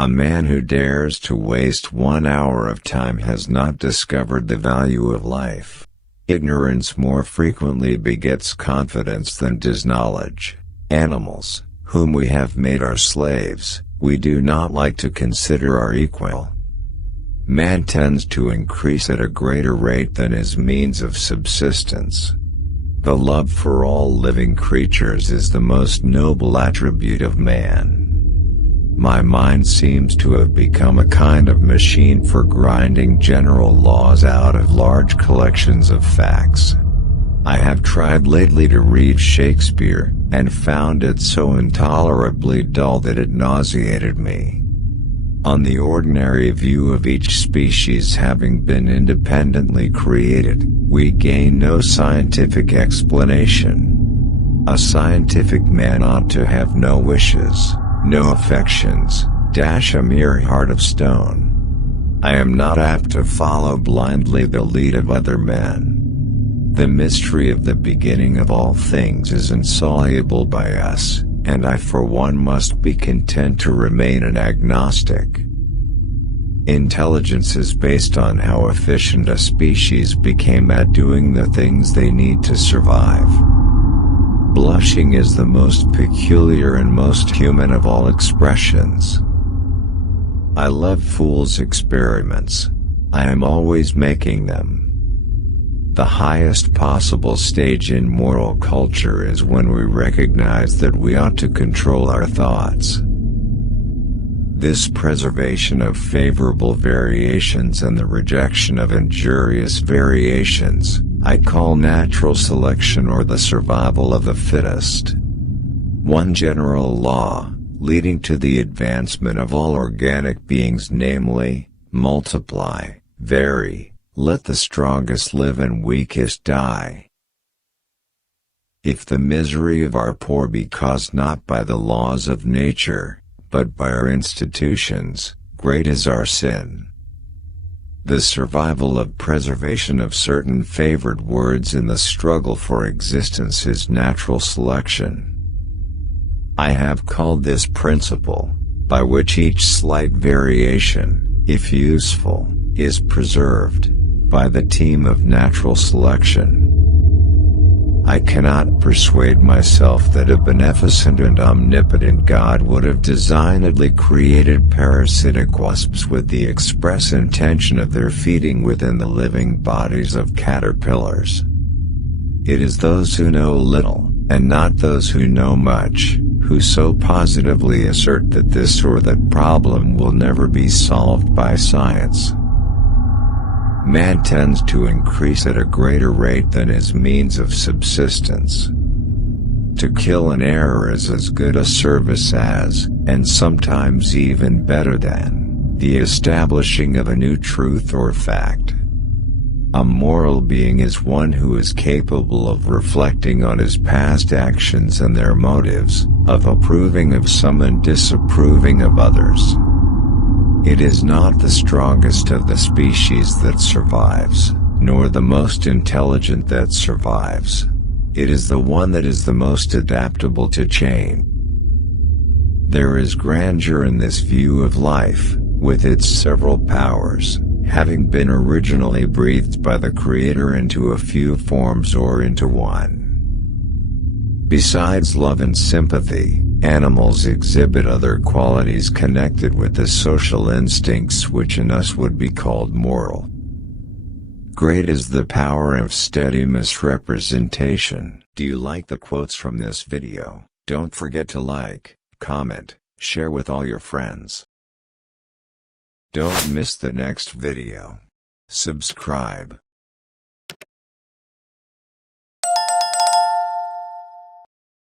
A man who dares to waste 1 hour of time has not discovered the value of life. Ignorance more frequently begets confidence than does knowledge. Animals, whom we have made our slaves, we do not like to consider our equal. Man tends to increase at a greater rate than his means of subsistence. The love for all living creatures is the most noble attribute of man. My mind seems to have become a kind of machine for grinding general laws out of large collections of facts. I have tried lately to read Shakespeare, and found it so intolerably dull that it nauseated me. On the ordinary view of each species having been independently created, we gain no scientific explanation. A scientific man ought to have no wishes, no affections, a mere heart of stone. I am not apt to follow blindly the lead of other men. The mystery of the beginning of all things is insoluble by us, and I for one must be content to remain an agnostic. Intelligence is based on how efficient a species became at doing the things they need to survive. Blushing is the most peculiar and most human of all expressions. I love fools' experiments. I am always making them. The highest possible stage in moral culture is when we recognize that we ought to control our thoughts. This preservation of favorable variations and the rejection of injurious variations, I call natural selection or the survival of the fittest. One general law, leading to the advancement of all organic beings, namely, multiply, vary, let the strongest live and weakest die. If the misery of our poor be caused not by the laws of nature, but by our institutions, great is our sin. The survival of preservation of certain favored words in the struggle for existence is natural selection. I have called this principle, by which each slight variation, if useful, is preserved, by the team of natural selection. I cannot persuade myself that a beneficent and omnipotent God would have designedly created parasitic wasps with the express intention of their feeding within the living bodies of caterpillars. It is those who know little, and not those who know much, who so positively assert that this or that problem will never be solved by science. Man tends to increase at a greater rate than his means of subsistence. To kill an error is as good a service as, and sometimes even better than, the establishing of a new truth or fact. A moral being is one who is capable of reflecting on his past actions and their motives, of approving of some and disapproving of others. It is not the strongest of the species that survives, nor the most intelligent that survives. It is the one that is the most adaptable to change. There is grandeur in this view of life, with its several powers, having been originally breathed by the Creator into a few forms or into one. Besides love and sympathy, animals exhibit other qualities connected with the social instincts which in us would be called moral. Great is the power of steady misrepresentation. Do you like the quotes from this video? Don't forget to like, comment, share with all your friends. Don't miss the next video. Subscribe.